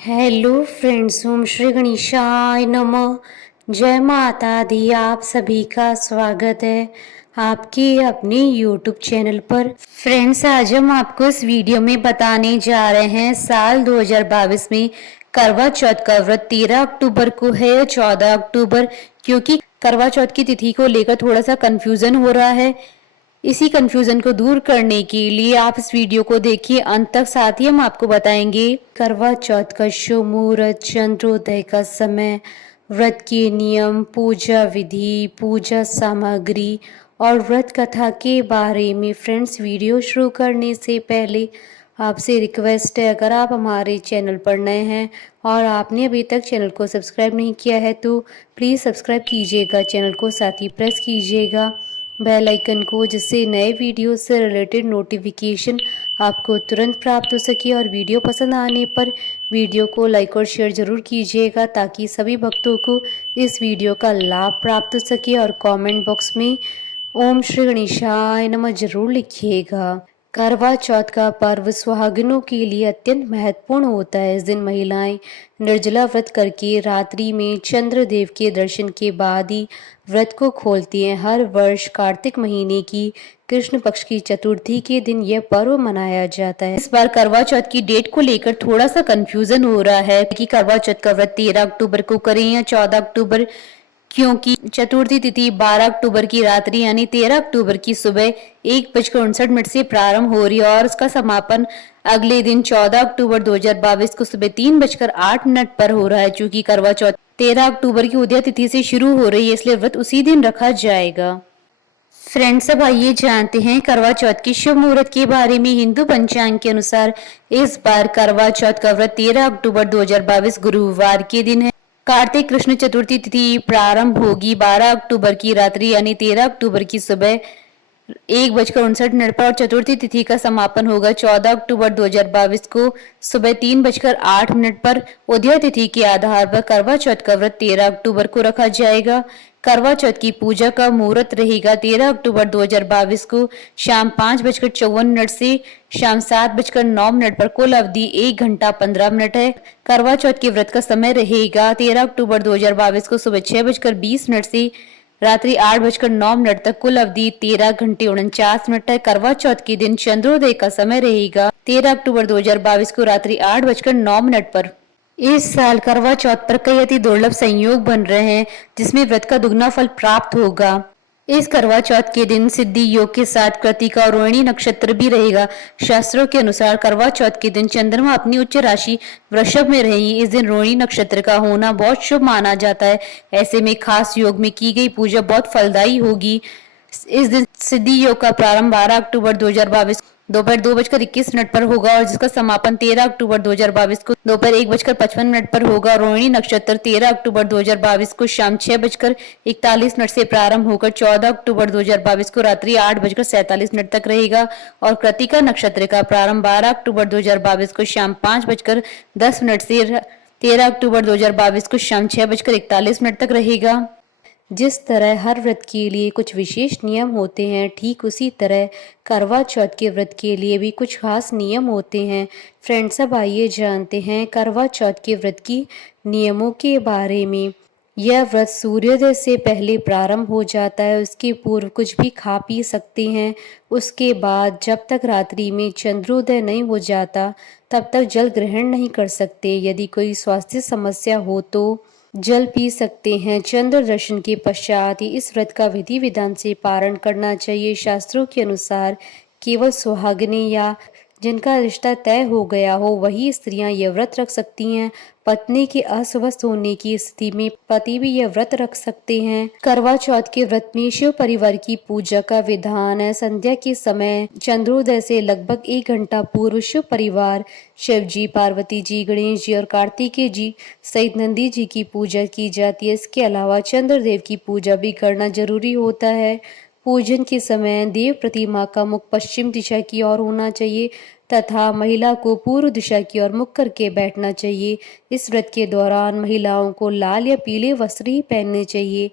Hello friends, ओम श्री गणेशाय नमः। जय माता दी। आप सभी का स्वागत है आपके अपने यूट्यूब चैनल पर। फ्रेंड्स, आज हम आपको इस वीडियो में बताने जा रहे हैं साल 2022 में करवा चौथ का व्रत 13 अक्टूबर को है या 14 अक्टूबर, क्योंकि करवा चौथ की तिथि को लेकर थोड़ा सा कंफ्यूजन हो रहा है। इसी कंफ्यूजन को दूर करने के लिए आप इस वीडियो को देखिए अंत तक। साथ ही हम आपको बताएंगे करवा चौथ का शुभ मुहूर्त, चंद्रोदय का समय, व्रत के नियम, पूजा विधि, पूजा सामग्री और व्रत कथा के बारे में। फ्रेंड्स, वीडियो शुरू करने से पहले आपसे रिक्वेस्ट है, अगर आप हमारे चैनल पर नए हैं और आपने अभी तक चैनल को सब्सक्राइब नहीं किया है तो प्लीज़ सब्सक्राइब कीजिएगा चैनल को, साथ ही प्रेस कीजिएगा बेल आइकन को, जिससे नए वीडियो से रिलेटेड नोटिफिकेशन आपको तुरंत प्राप्त हो सके। और वीडियो पसंद आने पर वीडियो को लाइक और शेयर ज़रूर कीजिएगा ताकि सभी भक्तों को इस वीडियो का लाभ प्राप्त हो सके। और कमेंट बॉक्स में ओम श्री गणेशाय नमः जरूर लिखिएगा। करवा चौथ का पर्व सुहागिनों के लिए अत्यंत महत्वपूर्ण होता है। इस दिन महिलाएं निर्जला व्रत करके रात्रि में चंद्रदेव के दर्शन के बाद ही व्रत को खोलती हैं। हर वर्ष कार्तिक महीने की कृष्ण पक्ष की चतुर्थी के दिन यह पर्व मनाया जाता है। इस बार करवा चौथ की डेट को लेकर थोड़ा सा कंफ्यूजन हो रहा है कि करवा चौथ का व्रत 13 अक्टूबर को करें या 14 अक्टूबर, क्योंकि चतुर्थी तिथि 12 अक्टूबर की रात्रि यानी 13 अक्टूबर की सुबह 1:59 से प्रारंभ हो रही है और उसका समापन अगले दिन 14 अक्टूबर 2022 को सुबह 3:08 पर हो रहा है। चूंकि करवा चौथ 13 अक्टूबर की उदय तिथि से शुरू हो रही है, इसलिए व्रत उसी दिन रखा जाएगा। फ्रेंड्स, अब आइए जानते हैं करवा चौथ के शुभ मुहूर्त के बारे में। हिंदू पंचांग के अनुसार इस बार करवा चौथ का व्रत 13 अक्टूबर 2022 गुरुवार के दिन है। कार्तिक कृष्ण चतुर्थी तिथि प्रारंभ होगी 12 अक्टूबर की रात्रि यानी 13 अक्टूबर की सुबह 1:59 पर और चतुर्थी तिथि का समापन होगा 14 अक्टूबर 2022 को सुबह 3:08 पर। उदय तिथि के आधार पर करवा चौथ का व्रत 13 अक्टूबर को रखा जाएगा। करवा चौथ की पूजा का मुहूर्त रहेगा 13 अक्टूबर 2022 को शाम 5:54 से शाम 7:09 पर। कुल अवधि 1 घंटा 15 मिनट है। करवा चौथ के व्रत का समय रहेगा 13 अक्टूबर 2022 को सुबह 6:20 से रात्रि 8:09 तक। कुल अवधि 13 घंटे 49 है। करवा चौथ के दिन चंद्रोदय का समय रहेगा 13 अक्टूबर 2022 को रात्रि 8:09 पर। इस साल करवा चौथ पर कई अति दुर्लभ संयोग बन रहे हैं जिसमें व्रत का दुगना फल प्राप्त होगा। इस करवा चौथ के दिन सिद्धि योग के साथ कृतिका और रोहिणी नक्षत्र भी रहेगा। शास्त्रों के अनुसार करवा चौथ के दिन चंद्रमा अपनी उच्च राशि वृषभ में रहेगी। इस दिन रोहिणी नक्षत्र का होना बहुत शुभ माना जाता है। ऐसे में खास योग में की गई पूजा बहुत फलदायी होगी। इस दिन सिद्धि योग का प्रारंभ 12 अक्टूबर 2022 दोपहर 2:21 पर होगा और जिसका समापन 13 अक्टूबर 2022 को दोपहर 1:55 पर होगा। रोहिणी नक्षत्र 13 अक्टूबर 2022 को शाम 6:41 से प्रारंभ होकर 14 अक्टूबर 2022 को रात्रि 8:47 तक रहेगा और कृतिका नक्षत्र का प्रारंभ 12 अक्टूबर 2022 को शाम 5:10 से 13 अक्टूबर 2022 को शाम 6:41 तक रहेगा। जिस तरह हर व्रत के लिए कुछ विशेष नियम होते हैं, ठीक उसी तरह करवा चौथ के व्रत के लिए भी कुछ खास नियम होते हैं। फ्रेंड्स, अब आइए जानते हैं करवा चौथ के व्रत की नियमों के बारे में। यह व्रत सूर्योदय से पहले प्रारंभ हो जाता है। उसके पूर्व कुछ भी खा पी सकते हैं। उसके बाद जब तक रात्रि में चंद्रोदय नहीं हो जाता तब तक जल ग्रहण नहीं कर सकते। यदि कोई स्वास्थ्य समस्या हो तो जल पी सकते हैं। चंद्र दर्शन के पश्चात ही इस व्रत का विधि विधान से पारण करना चाहिए। शास्त्रों के अनुसार केवल सुहागिनें या जिनका रिश्ता तय हो गया हो वही स्त्रियां यह व्रत रख सकती हैं। पत्नी के अस्वस्थ होने की स्थिति में पति भी यह व्रत रख सकते हैं। करवा चौथ के व्रत में शिव परिवार की पूजा का विधान है। संध्या के समय चंद्रोदय से लगभग 1 घंटा पूर्व शिव परिवार शिव जी, पार्वती जी, गणेश जी और कार्तिकेय जी सहित नंदी जी की पूजा की जाती है। इसके अलावा चंद्रदेव की पूजा भी करना जरूरी होता है। पूजन के समय देव प्रतिमा का मुख पश्चिम दिशा की ओर होना चाहिए तथा महिला को पूर्व दिशा की ओर मुख करके बैठना चाहिए। इस व्रत के दौरान महिलाओं को लाल या पीले वस्त्र ही पहनने चाहिए।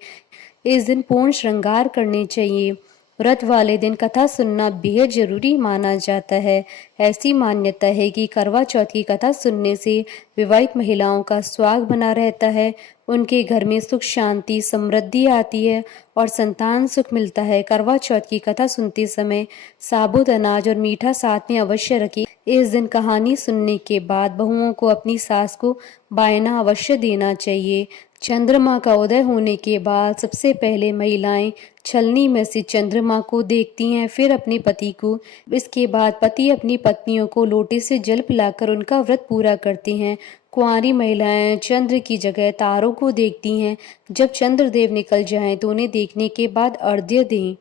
इस दिन पूर्ण श्रृंगार करने चाहिए। व्रत वाले दिन कथा सुनना बेहद जरूरी माना जाता है। ऐसी मान्यता है कि करवा चौथ की कथा सुनने से विवाहित महिलाओं का सुहाग बना रहता है, उनके घर में सुख शांति समृद्धि आती है और संतान सुख मिलता है। करवा चौथ की कथा सुनते समय साबुत अनाज और मीठा साथ में अवश्य रखें। इस दिन कहानी सुनने के बाद बहुओं को अपनी सास को बायना अवश्य देना चाहिए। चंद्रमा का उदय होने के बाद सबसे पहले महिलाएं छलनी में से चंद्रमा को देखती हैं, फिर अपने पति को। इसके बाद पति अपनी पत्नियों को लोटे से जल पिलाकर उनका व्रत पूरा करते हैं। कुंवारी महिलाएं चंद्र की जगह तारों को देखती हैं। जब चंद्रदेव निकल जाएं तो उन्हें देखने के बाद अर्घ्य दें।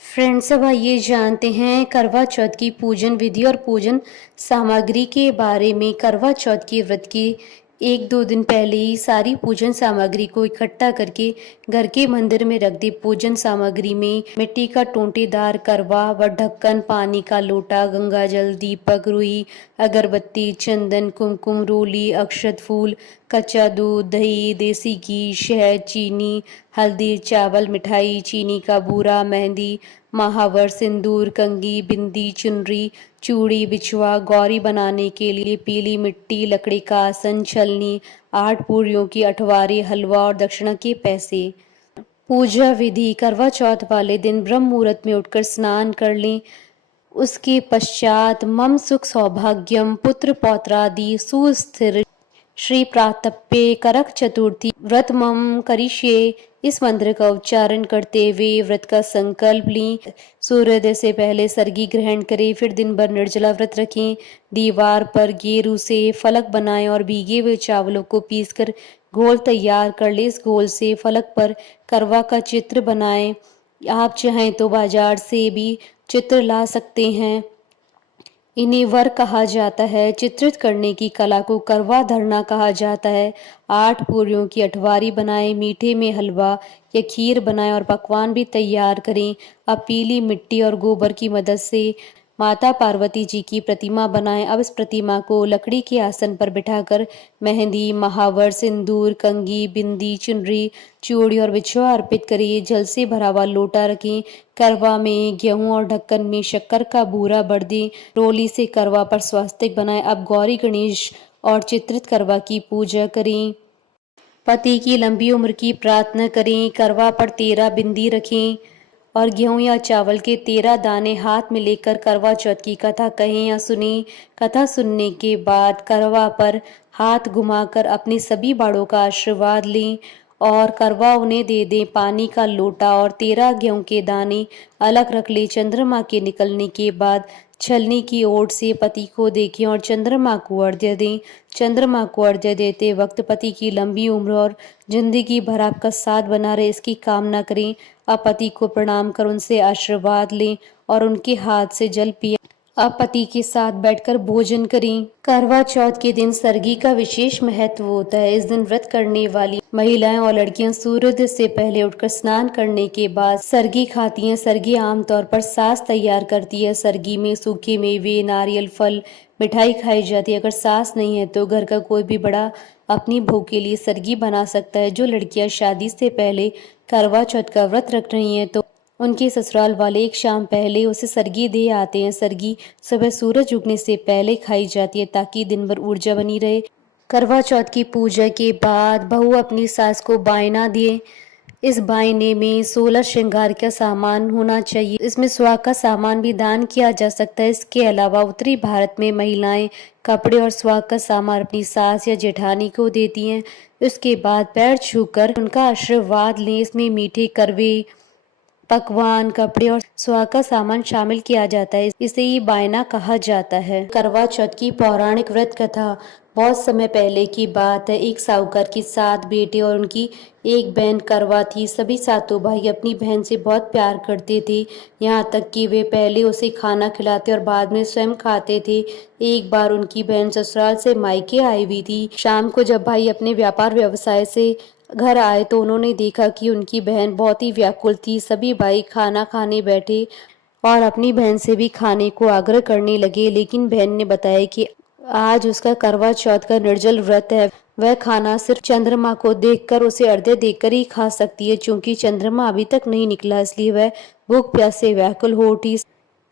फ्रेंड्स, अब आइए जानते हैं करवा चौथ की पूजन विधि और पूजन सामग्री के बारे में। करवा चौथ की व्रत की 1-2 दिन पहले ही सारी पूजन सामग्री को इकट्ठा करके घर के मंदिर में रख दे। पूजन सामग्री में मिट्टी का टोंटेदार करवा व ढक्कन, पानी का लोटा, गंगा जल, दीपक, रुई, अगरबत्ती, चंदन, कुमकुम, रोली, अक्षत फूल, कच्चा दूध, दही, देसी घी, शहद, चीनी, हल्दी, चावल, मिठाई, चीनी का बूरा, मेहंदी, महावर, सिंदूर, कंघी, बिंदी, चुनरी, चूड़ी, बिछुआ, गौरी बनाने के लिए पीली मिट्टी, लकड़ी का आसन, छलनी, 8 पूरियों की अठवारी, हलवा और दक्षिणा के पैसे। पूजा विधि: करवा चौथ वाले दिन ब्रह्म मुहूर्त में उठकर स्नान कर लें। उसके पश्चात मम सुख सौभाग्यम पुत्र पौत्रादि सुस्थिर श्री प्रातप्ये करक चतुर्थी व्रत मम करिष्ये, इस मंत्र का उच्चारण करते हुए व्रत का संकल्प लें। सूर्योदय से पहले सरगी ग्रहण करें, फिर दिन भर निर्जला व्रत रखें। दीवार पर गेरू से फलक बनाएं और भीगे हुए चावलों को पीसकर घोल तैयार कर ले। इस घोल से फलक पर करवा का चित्र बनाएं। आप चाहें तो बाजार से भी चित्र ला सकते हैं। इन्हें वर कहा जाता है। चित्रित करने की कला को करवा धरना कहा जाता है। 8 पूरियों की अठवारी बनाएं, मीठे में हलवा या खीर बनाएं और पकवान भी तैयार करें। अब पीली मिट्टी और गोबर की मदद से माता पार्वती जी की प्रतिमा बनाएं। अब इस प्रतिमा को लकड़ी के आसन पर बिठाकर मेहंदी, महावर, सिंदूर, कंघी, बिंदी, चुनरी, चूड़ी और बिछुआ अर्पित करिए। जल से भरा हुआ लोटा रखें। करवा में गेहूं और ढक्कन में शक्कर का बूरा भर दें। रोली से करवा पर स्वास्तिक बनाएं। अब गौरी, गणेश और चित्रित करवा की पूजा करें। पति की लंबी उम्र की प्रार्थना करें। करवा पर 13 बिंदी रखें और गेहूं या चावल के 13 दाने हाथ में लेकर करवा चौथ की कथा कहें या सुनें। कथा सुनने के बाद करवा पर हाथ घुमाकर अपने सभी बड़ों का आशीर्वाद लें और करवा उन्हें दे दें। पानी का लोटा और 13 गेहूं के दाने अलग रख ले। चंद्रमा के निकलने के बाद छलनी की ओट से पति को देखें और चंद्रमा को अर्घ्य दें। चंद्रमा को अर्घ्य देते वक्त पति की लंबी उम्र और जिंदगी भर आपका साथ बना रहे, इसकी कामना करें। अब पति को प्रणाम कर उनसे आशीर्वाद लें और उनके हाथ से जल पिए। अब पति के साथ बैठकर भोजन करें। करवा चौथ के दिन सरगी का विशेष महत्व होता है। इस दिन व्रत करने वाली महिलाएं और लड़कियां सूर्योदय से पहले उठकर स्नान करने के बाद सरगी खाती हैं। सरगी आमतौर पर सास तैयार करती है। सरगी में सूखे मेवे, नारियल, फल, मिठाई खाई जाती है। अगर सास नहीं है तो घर का कोई भी बड़ा अपनी बहू के लिए सरगी बना सकता है। जो लड़कियां शादी से पहले करवा चौथ का व्रत रख रही हैं तो उनके ससुराल वाले एक शाम पहले उसे सरगी दे आते हैं। सरगी सुबह सूरज उगने से पहले खाई जाती है ताकि दिन भर ऊर्जा बनी रहे। करवा चौथ की पूजा के बाद बहू अपनी सास को बायना दिए। इस बायने में 16 श्रृंगार का सामान होना चाहिए। इसमें सुहाग का सामान भी दान किया जा सकता है। इसके अलावा उत्तरी भारत में महिलाएं कपड़े और सुहाग का सामान अपनी सास या जेठानी को देती हैं। उसके बाद पैर छूकर उनका आशीर्वाद लें। इसमें मीठे करवे, पकवान, कपड़े और सुहाग का सामान शामिल किया जाता है। इसे ही बायना कहा जाता है। करवा चौथ की पौराणिक व्रत कथा बहुत समय पहले की बात है। एक साहूकार की 7 बेटे और उनकी एक बहन करवा थी। सभी सातों भाई अपनी बहन से बहुत प्यार करते थे, यहाँ तक कि वे पहले उसे खाना खिलाते और बाद में स्वयं खाते थे। एक बार उनकी बहन ससुराल से मायके आई हुई थी। शाम को जब भाई अपने व्यापार व्यवसाय से घर आए तो उन्होंने देखा कि उनकी बहन बहुत ही व्याकुल थी। सभी भाई खाना खाने बैठे और अपनी बहन से भी खाने को आग्रह करने लगे, लेकिन बहन ने बताया कि आज उसका करवा चौथ का निर्जल व्रत है, वह खाना सिर्फ चंद्रमा को देखकर, उसे अर्घ्य देकर ही खा सकती है। चूंकि चंद्रमा अभी तक नहीं निकला, इसलिए वह भूख प्यास से व्याकुल हो उठी।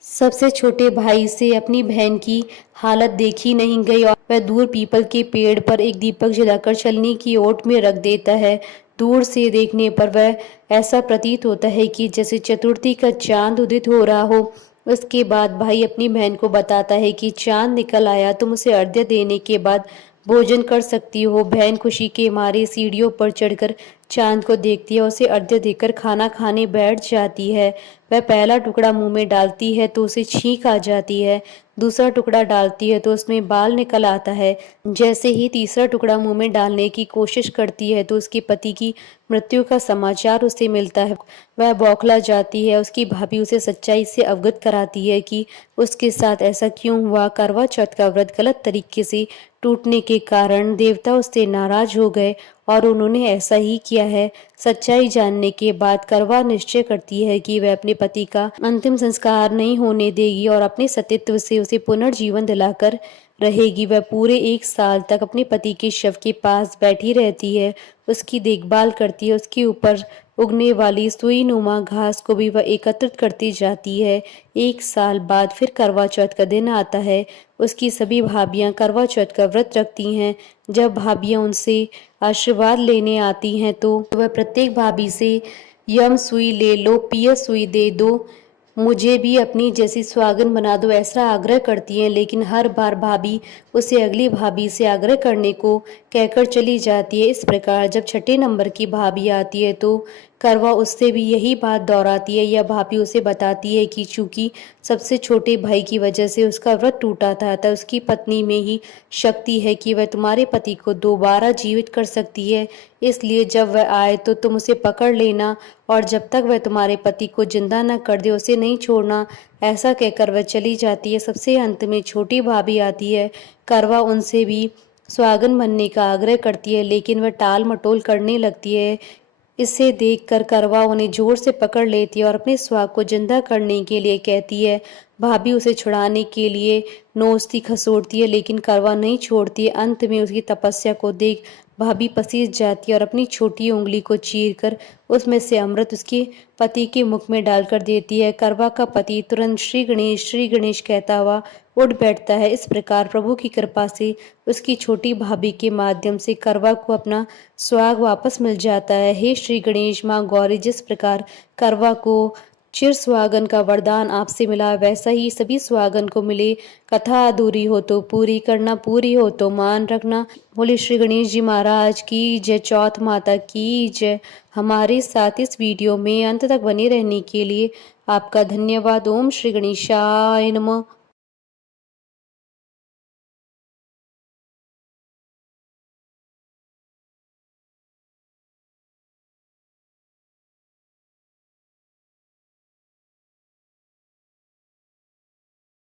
सबसे छोटे भाई से अपनी बहन की हालत देखी नहीं गई और वह दूर पीपल के पेड़ पर एक दीपक जलाकर चलने की ओट में रख देता है। दूर से देखने पर वह ऐसा प्रतीत होता है कि जैसे चतुर्थी का चांद उदित हो रहा हो। उसके बाद भाई अपनी बहन को बताता है कि चांद निकल आया, तुम उसे अर्घ्य देने के बाद भोजन कर सकती हो। बहन खुशी के मारे सीढ़ियों पर चढ़कर चांद को देखती है, उसे अर्घ्य देकर खाना खाने बैठ जाती है। वह पहला टुकड़ा मुंह में डालती है तो उसे छींक आ जाती है, दूसरा टुकड़ा डालती है तो उसमें बाल निकल आता है। जैसे ही तीसरा टुकड़ा मुंह में डालने की कोशिश करती है तो उसके पति की मृत्यु का समाचार उसे मिलता है। वह बौखला जाती है। उसकी भाभी उसे सच्चाई से अवगत कराती है कि उसके साथ ऐसा क्यों हुआ। करवा चौथ का व्रत गलत तरीके से टूटने के कारण देवता उससे नाराज हो गए और उन्होंने ऐसा ही किया है। सच्चाई जानने के बाद करवा निश्चय करती है कि वह अपने पति का अंतिम संस्कार नहीं होने देगी और अपने सतीत्व से उसे पुनर्जीवन दिलाकर रहेगी। वह पूरे 1 साल तक अपने पति के शव के पास बैठी रहती है, उसकी देखभाल करती है, उसके ऊपर उगने वाली सुई नुमा घास को भी वह एकत्रित करती जाती है। 1 साल बाद फिर करवा चौथ का दिन आता है। उसकी सभी भाभियां करवा चौथ का व्रत रखती हैं। जब भाभियां उनसे आशीर्वाद लेने आती हैं तो वह प्रत्येक भाभी से यम सुई ले लो, पिय सुई दे दो, मुझे भी अपनी जैसी सुहागन बना दो, ऐसा आग्रह करती हैं। लेकिन हर बार भाभी उसे अगली भाभी से आग्रह करने को कहकर चली जाती है। इस प्रकार जब छठे नंबर की भाभी आती है तो करवा उससे भी यही बात दोहराती है। यह भाभी उसे बताती है कि चूंकि सबसे छोटे भाई की वजह से उसका व्रत टूटा था, अतः उसकी पत्नी में ही शक्ति है कि वह तुम्हारे पति को दोबारा जीवित कर सकती है। इसलिए जब वह आए तो तुम उसे पकड़ लेना और जब तक वह तुम्हारे पति को जिंदा न कर दे उसे नहीं छोड़ना। ऐसा कहकर वह चली जाती है। सबसे अंत में छोटी भाभी आती है। करवा उनसे भी सुहागन बनने का आग्रह करती है, लेकिन वह टाल मटोल करने लगती है। इसे देखकर करवा उन्हें जोर से पकड़ लेती है और अपने सुहाग को जिंदा करने के लिए कहती है। भाभी उसे छुड़ाने के लिए नोचती खसोड़ती है, लेकिन करवा नहीं छोड़ती है। अंत में उसकी तपस्या को देख भाभी पसीज जाती है और अपनी छोटी उंगली को चीरकर उसमें से अमृत उसके पति के मुख में डालकर देती है। करवा का पति तुरंत श्री गणेश कहता हुआ उठ बैठता है। इस प्रकार प्रभु की कृपा से उसकी छोटी भाभी के माध्यम से करवा को अपना सुहाग वापस मिल जाता है। हे श्री गणेश, माँ गौरी, जिस प्रकार करवा को चिर सुहागन का वरदान आपसे मिला, वैसा ही सभी सुहागन को मिले। कथा अधूरी हो तो पूरी करना, पूरी हो तो मान रखना। बोले श्री गणेश जी महाराज की जय, चौथ माता की जय। हमारे साथ इस वीडियो में अंत तक बने रहने के लिए आपका धन्यवाद। ओम श्री गणेशाय नमः।